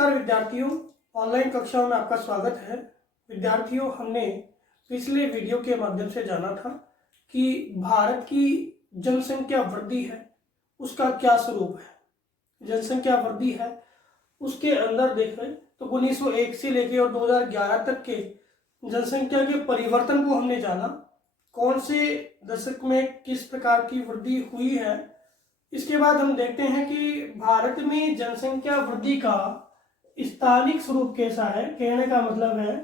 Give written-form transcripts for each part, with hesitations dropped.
नमस्कार विद्यार्थियों, ऑनलाइन कक्षाओं में आपका स्वागत है। विद्यार्थियों, हमने पिछले वीडियो के माध्यम से जाना था कि भारत की जनसंख्या वृद्धि है उसका क्या स्वरूप है। जनसंख्या वृद्धि है उसके अंदर देखें तो 1901 से लेकर और 2011 तक के जनसंख्या के परिवर्तन को हमने जाना। कौन से दशक में किस प्रकार की वृद्धि हुई है। इसके बाद हम देखते हैं कि भारत में जनसंख्या वृद्धि का स्थानिक स्वरूप कैसा है। कहने का मतलब है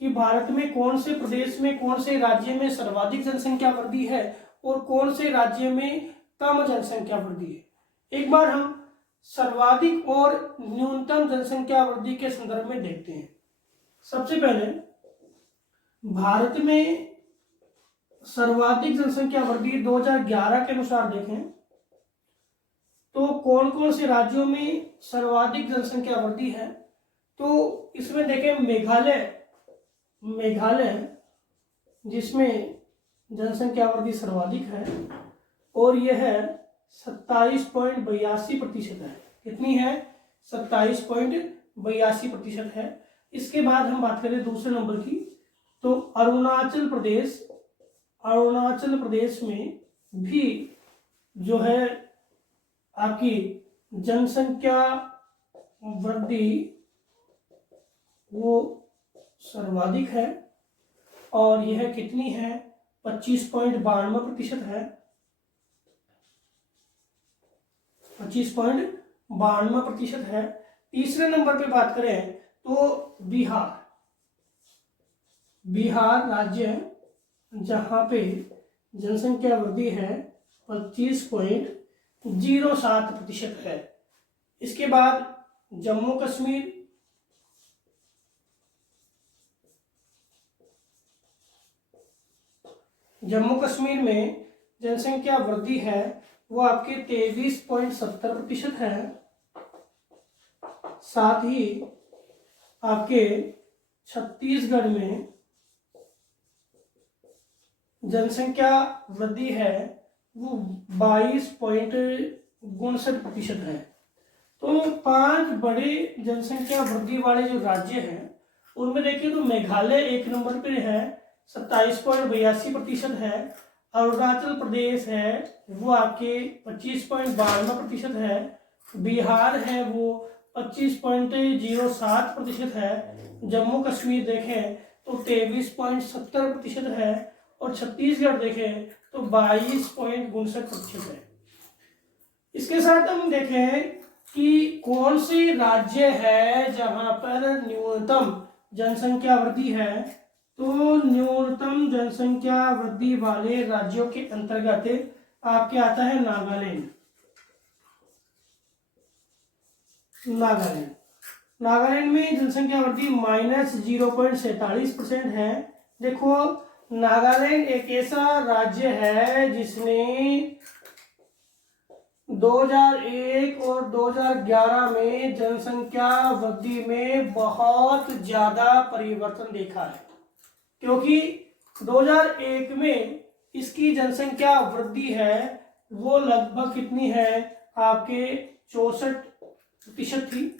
कि भारत में कौन से प्रदेश में, कौन से राज्य में सर्वाधिक जनसंख्या वृद्धि है और कौन से राज्य में कम जनसंख्या वृद्धि है। एक बार हम सर्वाधिक और न्यूनतम जनसंख्या वृद्धि के संदर्भ में देखते हैं। सबसे पहले भारत में सर्वाधिक जनसंख्या वृद्धि 2011 के अनुसार देखें तो कौन कौन से राज्यों में सर्वाधिक जनसंख्या वृद्धि है। तो इसमें देखें मेघालय जिसमें जनसंख्या वृद्धि सर्वाधिक है और यह है 27.82% है। कितनी है? 27.82% है। इसके बाद हम बात करें दूसरे नंबर की तो अरुणाचल प्रदेश में भी जो है आपकी जनसंख्या वृद्धि वो सर्वाधिक है और यह कितनी है? 25.92% है। 25.92% है। तीसरे नंबर पे बात करें तो बिहार राज्य है जहां पे जनसंख्या वृद्धि है 25.07% है। इसके बाद जम्मू कश्मीर में जनसंख्या वृद्धि है वो आपके 23.70% है। साथ ही आपके छत्तीसगढ़ में जनसंख्या वृद्धि है वो 22.59% है। तो 5 बड़े जनसंख्या वृद्धि वाले जो राज्य हैं उनमें देखिए तो मेघालय एक नंबर पे है 27.82% है। अरुणाचल प्रदेश है वो आपके 25.92% है। बिहार है वो 25.07% है। जम्मू कश्मीर देखें तो 23.70% है और छत्तीसगढ़ देखें तो 22.59% है। इसके साथ हम देखें कि कौन से राज्य है जहां पर न्यूनतम जनसंख्या वृद्धि है। तो न्यूनतम जनसंख्या वृद्धि वाले राज्यों के अंतर्गत आपके आता है नागालैंड में जनसंख्या वृद्धि -0.47% है। देखो, नागालैंड एक ऐसा राज्य है जिसने 2001 और 2011 में जनसंख्या वृद्धि में बहुत ज्यादा परिवर्तन देखा है, क्योंकि 2001 में इसकी जनसंख्या वृद्धि है वो लगभग कितनी है आपके 64% थी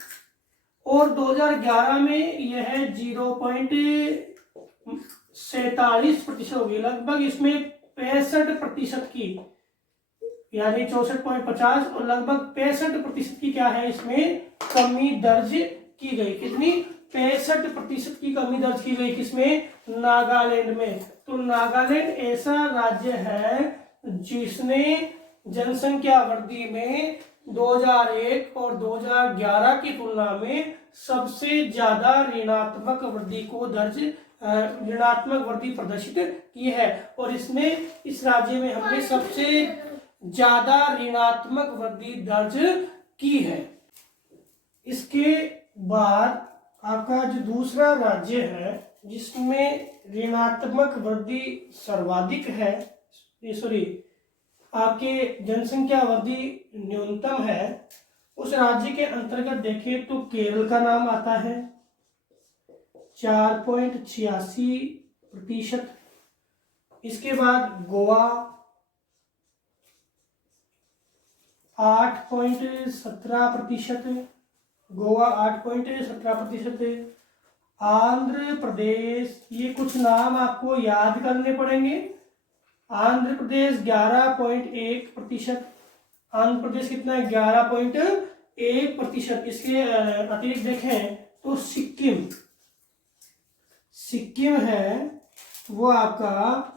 और 2011 में यह 0.47% होगी। लगभग इसमें 65% की, यानी 64.50 और लगभग 65% की क्या है इसमें कमी दर्ज की गई। कितनी? 65% की कमी दर्ज की गई। किसमें? नागालैंड में। तो नागालैंड ऐसा राज्य है जिसने जनसंख्या वृद्धि में 2001 और 2011 की तुलना में सबसे ज्यादा ऋणात्मक वृद्धि प्रदर्शित की है और इसमें इस राज्य में हमने सबसे ज्यादा ऋणात्मक वृद्धि दर्ज की है। इसके बाद आपका जो दूसरा राज्य है जिसमें ऋणात्मक वृद्धि सर्वाधिक है, आपके जनसंख्या वृद्धि न्यूनतम है, उस राज्य के अंतर्गत देखें तो केरल का नाम आता है 4.86%। इसके बाद गोवा 8.17%, गोवा 8.17% है। आंध्र प्रदेश, ये कुछ नाम आपको याद करने पड़ेंगे। आंध्र प्रदेश 11.1%। आंध्र प्रदेश कितना है? 11.1%। इसके अतिरिक्त देखें तो सिक्किम, सिक्किम है वो आपका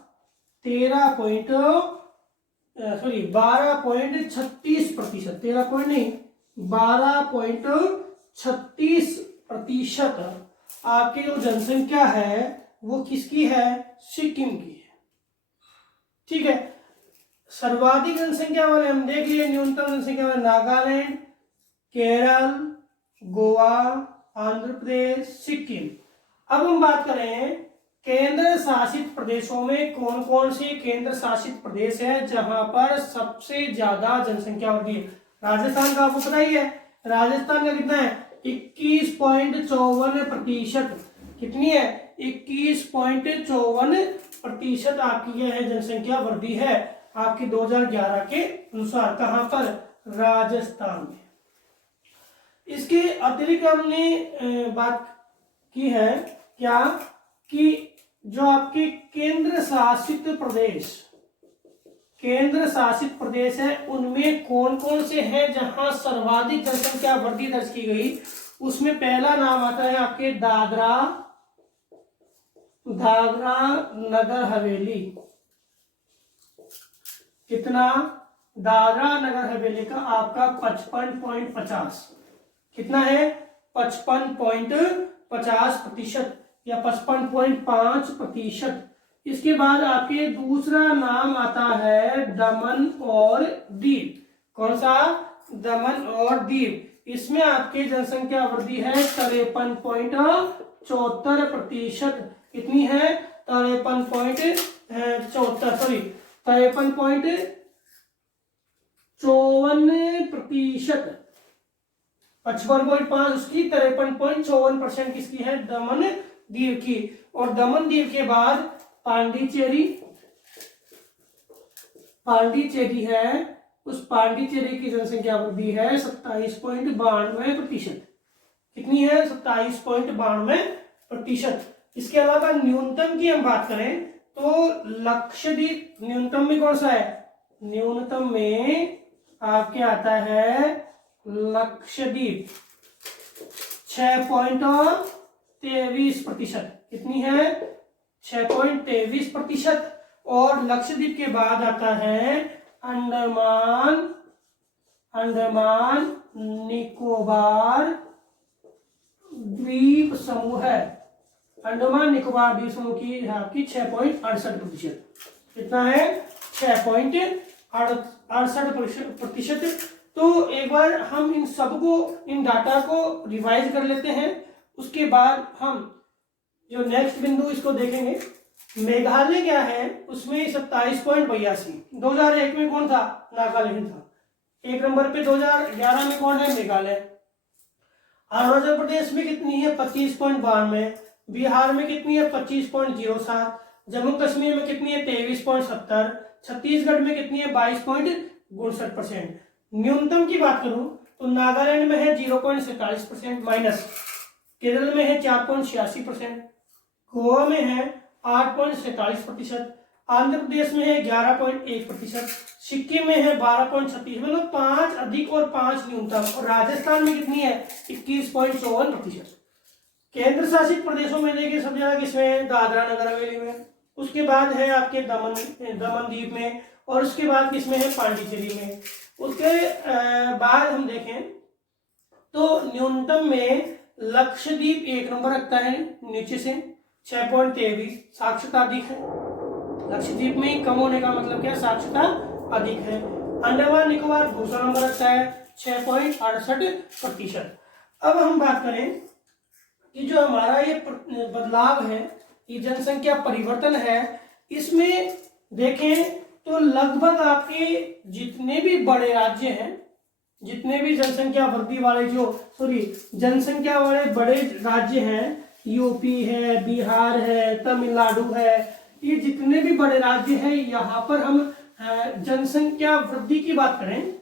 12.36%। 13 नहीं, 12.36% आपकी जो जनसंख्या है वो किसकी है? सिक्किम की है। ठीक है। सर्वाधिक जनसंख्या वाले हम देख लिए, न्यूनतम जनसंख्या वाले नागालैंड, केरल, गोवा, आंध्र प्रदेश, सिक्किम। अब हम बात करें केंद्र शासित प्रदेशों में कौन कौन से केंद्र शासित प्रदेश है जहां पर सबसे ज्यादा जनसंख्या होती है। राजस्थान का आपको पता ही है, राजस्थान का कितना है? 21.54%। कितनी है? 21.54% आपकी यह है जनसंख्या वृद्धि है आपकी 2011 के अनुसार। कहां पर? राजस्थान में। इसके अतिरिक्त हमने बात की है क्या कि जो आपके केंद्र शासित प्रदेश है उनमें कौन कौन से हैं जहां सर्वाधिक जनसंख्या वृद्धि दर्ज की गई। उसमें पहला नाम आता है आपके दादरा नगर हवेली। कितना? दादरा नगर हवेली का आपका 55.50। कितना है? 55.50% या 55.5%। इसके बाद आपके दूसरा नाम आता है दमन और दीव। कौन सा? दमन और दीव। इसमें आपकी जनसंख्या वृद्धि है 53.74%। कितनी है? 53.54%। 55.54% उसकी, 53.54% किसकी है? दमन दीव की। और दमन दीव के बाद पांडिचेरी है, उस पांडिचेरी की जनसंख्या वृद्धि है 27.92%। कितनी है? 27.92%। इसके अलावा न्यूनतम की हम बात करें तो लक्षद्वीप न्यूनतम में कौन सा है? न्यूनतम में आपके आता है लक्षद्वीप 6.23%। कितनी है? 6.23%। और लक्षद्वीप के बाद आता है अंडमान निकोबार द्वीप समूह है। अंडमान निकोबार द्वीप समूह की आपकी 6.68%। कितना है? 6.68%। तो एक बार हम इन सबको, इन डाटा को रिवाइज कर लेते हैं। उसके बाद हम जो नेक्स्ट बिंदु इसको देखेंगे। मेघालय क्या है? उसमें 27.82। 2001 में कौन था? नागालैंड था। एक नंबर पे 2011 में कौन है? मेघालय। अरुणाचल प्रदेश में कितनी है? 25.92। बिहार में कितनी है? 25.07। जम्मू कश्मीर में कितनी है? 23.70। छत्तीसगढ़ में कितनी है? 22.62%। न्यूनतम की बात करूं तो नागालैंड में है 0.47% माइनस, केरल में है 4.86%, गोवा में है 8.47%, आंध्र प्रदेश में है 11.1%, सिक्किम में है 12.36, मतलब 5 अधिक और 5 न्यूनतम। और राजस्थान में कितनी है? 21.54%। केंद्र शासित प्रदेशों में देखिए सबसे ज्यादा किसमें? दादरा नगर हवेली में। उसके बाद है आपके दमन द्वीप में। और उसके बाद किसमें है? पांडिचेरी में। उसके बाद हम देखें तो न्यूनतम में लक्षद्वीप एक नंबर रखता है नीचे से 6.23, साक्षरता अधिक है। लक्षद्वीप में कम होने का मतलब क्या? साक्षरता अधिक है। अंडमान निकोबार दूसरा नंबर रखता है 6.68%। अब हम बात करें कि जो हमारा ये बदलाव है, ये जनसंख्या परिवर्तन है, इसमें देखें तो लगभग आपके जितने भी बड़े राज्य हैं, जितने भी जनसंख्या वृद्धि वाले जनसंख्या वाले बड़े राज्य हैं, यूपी है, बिहार है, तमिलनाडु है, ये जितने भी बड़े राज्य हैं, यहाँ पर हम जनसंख्या वृद्धि की बात करें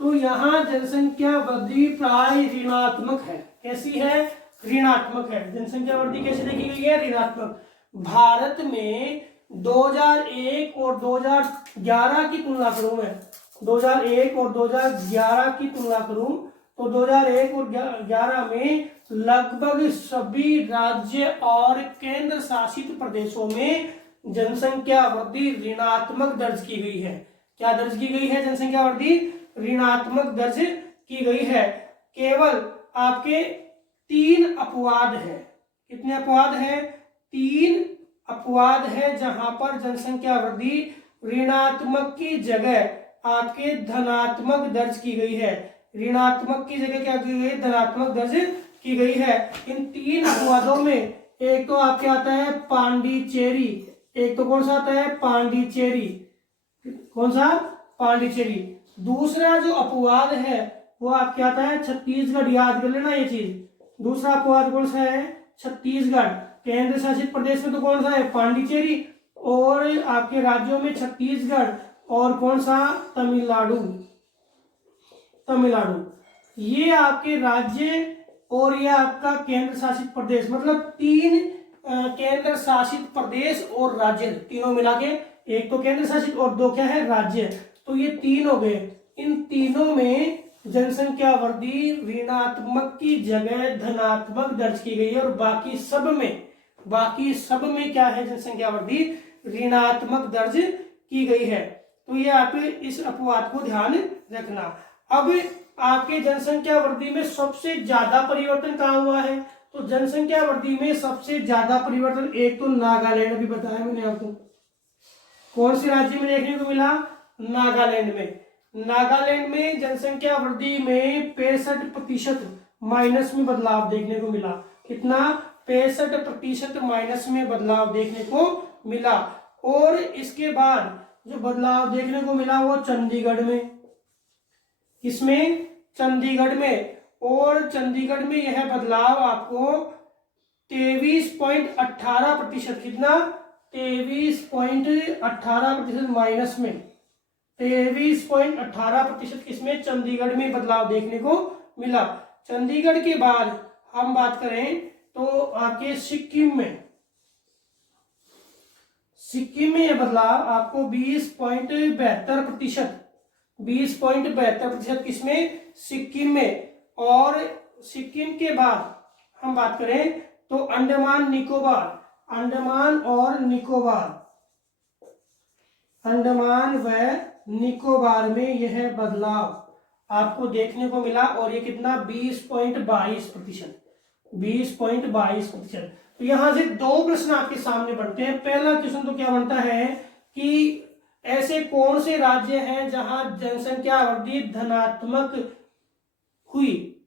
तो यहाँ जनसंख्या वृद्धि प्राय ऋणात्मक है। कैसी है? ऋणात्मक है। जनसंख्या वृद्धि कैसे देखी गई है? ऋणात्मक। भारत में 2001 और 2011 की तुलना करूं मैं, 2001 और 2011 की तुलना करूं तो 2001 और 2011 में लगभग सभी राज्य और केंद्र शासित प्रदेशों में जनसंख्या वृद्धि ऋणात्मक दर्ज की गई है। क्या दर्ज की गई है? जनसंख्या वृद्धि ऋणात्मक दर्ज की गई है। केवल आपके 3 अपवाद है। कितने अपवाद है? 3 अपवाद है जहां पर जनसंख्या वृद्धि ऋणात्मक की जगह आपके धनात्मक दर्ज की गई है। ऋणात्मक की जगह क्या की गई? धनात्मक दर्ज की गई है। इन 3 अपवादों में एक तो आपके आता है पांडिचेरी, एक तो कौन सा आता है? पांडिचेरी। कौन सा? पांडिचेरी। दूसरा जो अपवाद है वो आपके आता है छत्तीसगढ़। याद कर लेना ये चीज। दूसरा अपवाद कौन सा है? छत्तीसगढ़। केंद्र शासित प्रदेश में तो कौन सा है? पांडिचेरी। और आपके राज्यों में छत्तीसगढ़ और कौन सा? तमिलनाडु। तमिलनाडु। ये आपके राज्य और ये आपका केंद्र शासित प्रदेश, मतलब 3 केंद्र शासित प्रदेश और राज्य, तीनों मिला के, एक तो केंद्र शासित और 2 क्या है? राज्य। तो ये 3 हो गए। इन तीनों में जनसंख्या वृद्धि ऋणात्मक की जगह धनात्मक दर्ज की गई है और बाकी सब में क्या है? जनसंख्या वृद्धि ऋणात्मक दर्ज की गई है। तो ये आप इस अपवाद को ध्यान रखना। अब आपके जनसंख्या वृद्धि में सबसे ज्यादा परिवर्तन कहाँ हुआ है? तो जनसंख्या वृद्धि में सबसे ज्यादा परिवर्तन एक तो नागालैंड, अभी बताया मैंने आपको। कौन से राज्य में देखने को मिला? नागालैंड में। नागालैंड में जनसंख्या वृद्धि में 65% माइनस में बदलाव देखने को मिला। कितना? 65% माइनस में बदलाव देखने को मिला। और इसके बाद जो बदलाव देखने को मिला वो चंडीगढ़ में। किसमें? चंडीगढ़ में। और चंडीगढ़ में यह बदलाव आपको 23.18%, कितना? 23.18% माइनस में, 23.18% किसमें? चंडीगढ़ में बदलाव देखने को मिला। चंडीगढ़ के बाद हम बात करें तो आपके सिक्किम में यह बदलाव आपको 20.72% किसमें? सिक्किम में। और सिक्किम के बाद हम बात करें तो अंडमान व निकोबार में यह बदलाव आपको देखने को मिला। और ये कितना? 20.22%। तो यहां से 2 प्रश्न आपके सामने बनते हैं। पहला क्वेश्चन तो क्या बनता है कि ऐसे कौन से राज्य हैं जहां जनसंख्या वृद्धि धनात्मक हुई?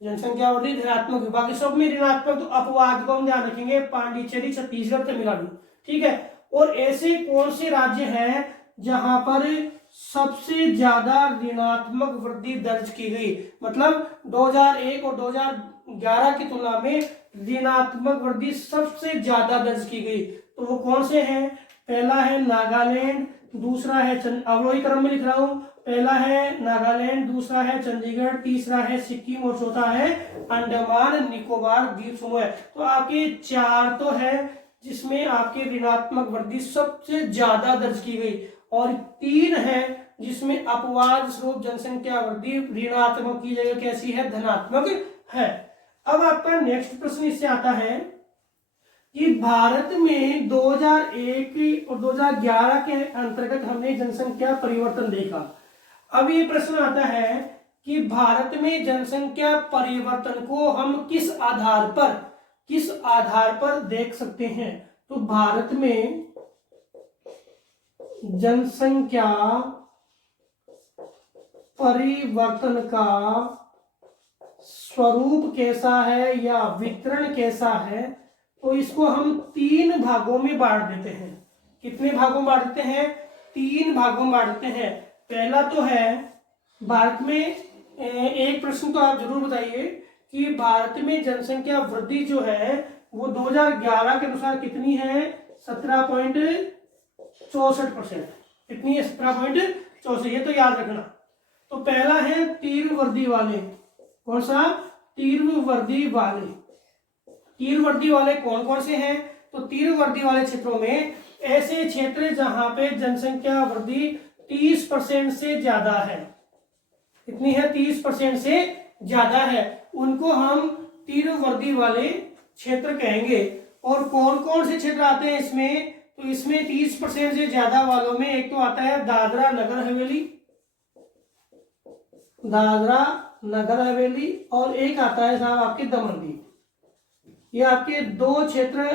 जनसंख्या वृद्धि धनात्मक हुई, बाकी सब में ऋणात्मक। तो अपवाद को हम ध्यान रखेंगे, पांडिचेरी, छत्तीसगढ़, तमिलनाडु। ठीक है। और ऐसे कौन से राज्य हैं जहां पर सबसे ज्यादा ऋणात्मक वृद्धि दर्ज की गई? मतलब 2001 और 2011 की तुलना में ऋणात्मक वृद्धि सबसे ज्यादा दर्ज की गई। तो वो कौन से हैं? पहला है नागालैंड, दूसरा है अवरोही क्रम में लिख रहा हूं। पहला है नागालैंड, दूसरा है चंडीगढ़, तीसरा है सिक्किम और चौथा है अंडमान निकोबार द्वीप समूह। तो आपके 4 तो है जिसमें आपके ऋणात्मक वृद्धि सबसे ज्यादा दर्ज की गई, और 3 है जिसमें अपवाद स्वरूप जनसंख्या वृद्धि ऋणात्मक की जगह कैसी है? धनात्मक है। अब आपका नेक्स्ट प्रश्न इससे आता है कि भारत में 2001 और 2011 के अंतर्गत हमने जनसंख्या परिवर्तन देखा। अब ये प्रश्न आता है कि भारत में जनसंख्या परिवर्तन को हम किस आधार पर देख सकते हैं? तो भारत में जनसंख्या परिवर्तन का स्वरूप कैसा है या वितरण कैसा है? तो इसको हम 3 भागों में बांट देते हैं। कितने भागों में बांट देते हैं? 3 भागों में बांट देते हैं। पहला तो है भारत में, एक प्रश्न तो आप जरूर बताइए कि भारत में जनसंख्या वृद्धि जो है वो 2011 के अनुसार कितनी है? 17.64%। कितनी है? 17.64। ये तो याद रखना। तो पहला है तीव्र वर्दी वाले। कौन सा? तीव्र वर्दी वाले। तीव्र वर्दी वाले कौन कौन से हैं? तो तीव्र वर्दी वाले क्षेत्रों में ऐसे क्षेत्र जहां पे जनसंख्या वृद्धि 30% से ज्यादा है। कितनी है? 30% से ज्यादा है, उनको हम तीव्र वर्दी वाले क्षेत्र कहेंगे। और कौन कौन से क्षेत्र आते हैं इसमें? तो इसमें 30% से ज्यादा वालों में एक तो आता है दादरा नगर हवेली, दादरा नगर हवेली, और एक आता है साहब आपके दमन दीव। ये आपके दो क्षेत्र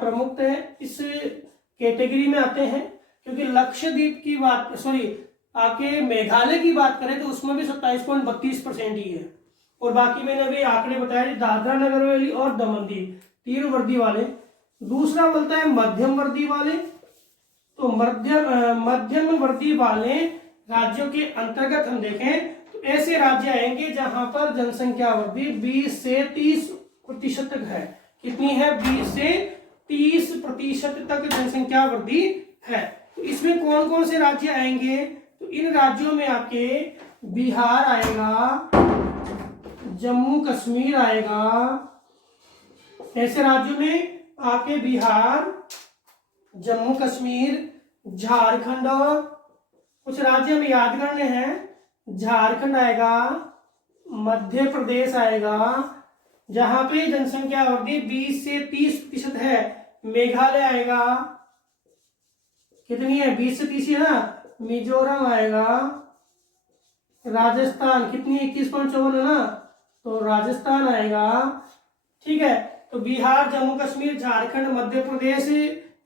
प्रमुख है, इस कैटेगरी में आते हैं। क्योंकि लक्षद्वीप की बात, सॉरी आपके मेघालय की बात करें तो उसमें भी 27.32% ही है। और बाकी मैंने अभी आंकड़े बताए दादरा नगर हवेली और दमन दीव तीव्र वर्दी वाले। दूसरा बोलता है मध्यम वर्दी वाले। तो मध्यम वर्दी वाले राज्यों के अंतर्गत हम देखें तो ऐसे राज्य आएंगे जहां पर जनसंख्या वृद्धि 20 से 30% तक है। कितनी है? 20 से 30% तक जनसंख्या वृद्धि है। तो इसमें कौन कौन से राज्य आएंगे? तो इन राज्यों में आपके बिहार आएगा, जम्मू कश्मीर आएगा। ऐसे राज्यों में आपके बिहार, जम्मू कश्मीर, झारखंड, और कुछ राज्य में याद करने हैं। झारखंड आएगा, मध्य प्रदेश आएगा जहां पे जनसंख्या वृद्धि 20 से 30% है। मेघालय आएगा, कितनी है? 20 से 30 है ना। मिजोरम आएगा, राजस्थान कितनी 21.54 है ना, तो राजस्थान आएगा। ठीक है, तो बिहार, जम्मू कश्मीर, झारखंड, मध्य प्रदेश,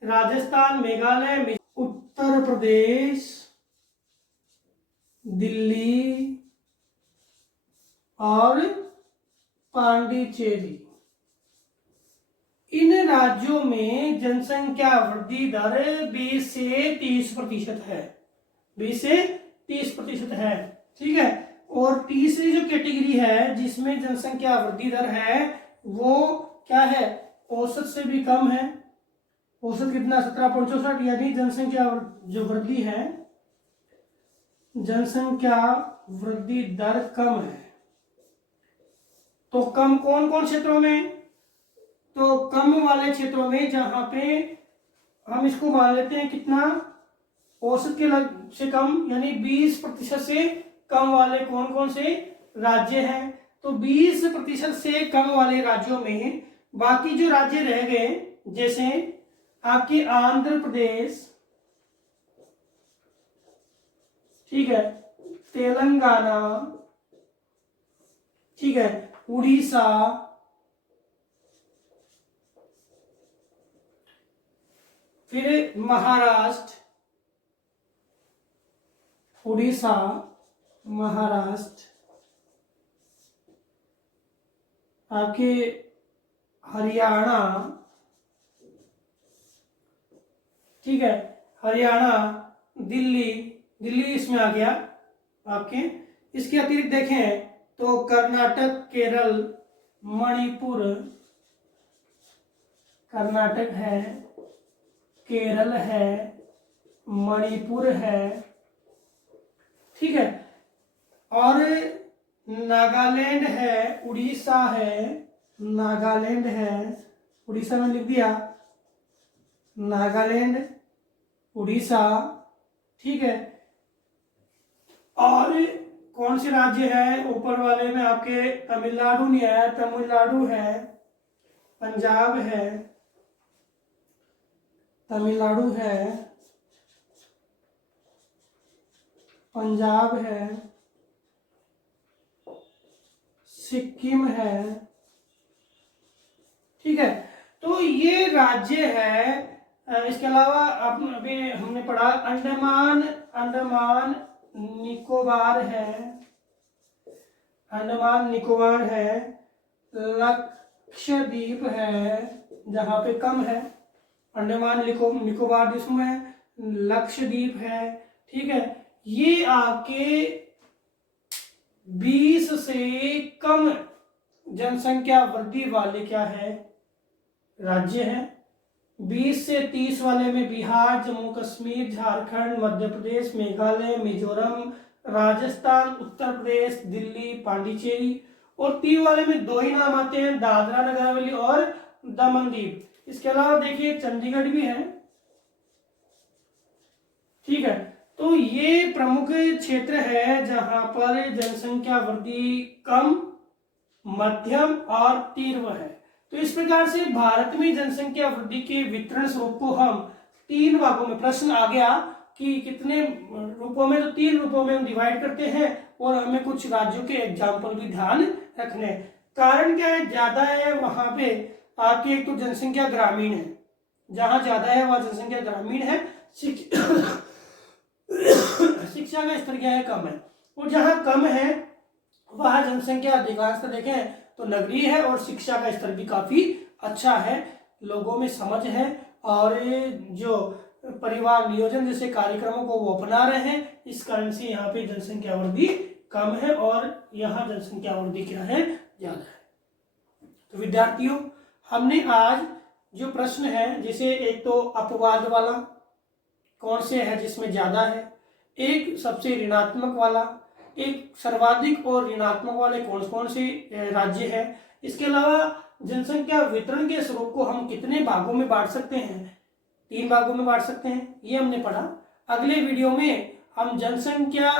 राजस्थान, मेघालय, उत्तर प्रदेश, दिल्ली और पांडिचेरी। इन राज्यों में जनसंख्या वृद्धि दर 20 से 30% है। 20 से 30% है। ठीक है, और तीसरी जो कैटेगरी है जिसमें जनसंख्या वृद्धि दर है वो क्या है? औसत से भी कम है। औसत कितना? 17.64, यानी जनसंख्या जो वृद्धि है, जनसंख्या वृद्धि दर कम है। तो कम कौन कौन क्षेत्रों में? तो कम वाले क्षेत्रों में जहां पे हम इसको मान लेते हैं कितना? औसत के से कम, यानी 20% से कम वाले कौन कौन से राज्य हैं? तो 20% से कम वाले राज्यों में बाकी जो राज्य रह गए, जैसे आपके आंध्र प्रदेश, ठीक है, तेलंगाना, ठीक है, उड़ीसा, फिर महाराष्ट्र, उड़ीसा, महाराष्ट्र, आपके हरियाणा, ठीक है, हरियाणा, दिल्ली, दिल्ली इसमें आ गया आपके। इसके अतिरिक्त देखें तो कर्नाटक, केरल, मणिपुर, कर्नाटक है, केरल है, मणिपुर है, ठीक है, और नागालैंड है, उड़ीसा है, नागालैंड है, उड़ीसा में लिख दिया, नागालैंड, उड़ीसा, ठीक है। और कौन से राज्य है ऊपर वाले में? आपके तमिलनाडु नहीं है, तमिलनाडु है, पंजाब है, तमिलनाडु है, पंजाब है, सिक्किम है, ठीक है। तो ये राज्य है। इसके अलावा अभी हमने पढ़ा अंडमान, अंडमान निकोबार है, अंडमान निकोबार है, लक्षद्वीप है जहां पे कम है, अंडमान निकोबार जिसमें लक्षद्वीप है, ठीक है। ये आपके 20 से कम जनसंख्या वृद्धि वाले क्या है? राज्य है। 20 से 30 वाले में बिहार, जम्मू कश्मीर, झारखंड, मध्य प्रदेश, मेघालय, मिजोरम, राजस्थान, उत्तर प्रदेश, दिल्ली, पांडिचेरी। और 3 वाले में 2 ही नाम आते हैं, दादरा नगर हवेली और दमन दीव। इसके अलावा देखिए चंडीगढ़ भी है। ठीक है, तो ये प्रमुख क्षेत्र है जहां पर जनसंख्या वृद्धि कम, मध्यम और तीव्र है। तो इस प्रकार से भारत में जनसंख्या वृद्धि के वितरण स्वरूप को हम 3 भागों में, प्रश्न आ गया कि कितने रूपों में, तो 3 रूपों में हम डिवाइड करते हैं। और हमें कुछ राज्यों के एग्जाम्पल भी ध्यान रखने हैं। कारण क्या है, ज्यादा है वहां पे आपकी एक तो जनसंख्या ग्रामीण है, जहां ज्यादा है वहां जनसंख्या ग्रामीण है, शिक्षा का स्तर क्या है, कम है। और जहां कम है वहां जनसंख्या अधिकांशतः देखें तो नगरीय है और शिक्षा का स्तर भी काफी अच्छा है, लोगों में समझ है और जो परिवार नियोजन जैसे कार्यक्रमों को वो अपना रहे हैं। इस कारण से यहाँ पे जनसंख्या वृद्धि कम है और यहाँ जनसंख्या वृद्धि क्या है, ज्यादा है। तो विद्यार्थियों, हमने आज जो प्रश्न है, जैसे एक तो अपवाद वाला कौन से है जिसमें ज्यादा है, एक सबसे ऋणात्मक वाला, एक सर्वाधिक और ऋणात्मक वाले कौन कौन से राज्य है। इसके अलावा जनसंख्या वितरण के स्वरूप को हम कितने भागों में बांट सकते हैं, 3 भागों में बांट सकते हैं, ये हमने पढ़ा। अगले वीडियो में हम जनसंख्या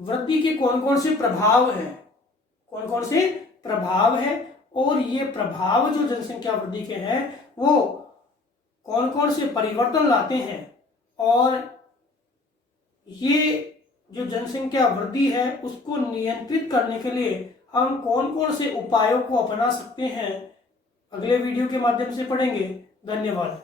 वृद्धि के कौन कौन से प्रभाव है, कौन कौन से प्रभाव है, और ये प्रभाव जो जनसंख्या वृद्धि के हैं वो कौन कौन से परिवर्तन लाते हैं, और ये जो जनसंख्या वृद्धि है उसको नियंत्रित करने के लिए हम कौन कौन से उपायों को अपना सकते हैं, अगले वीडियो के माध्यम से पढ़ेंगे। धन्यवाद।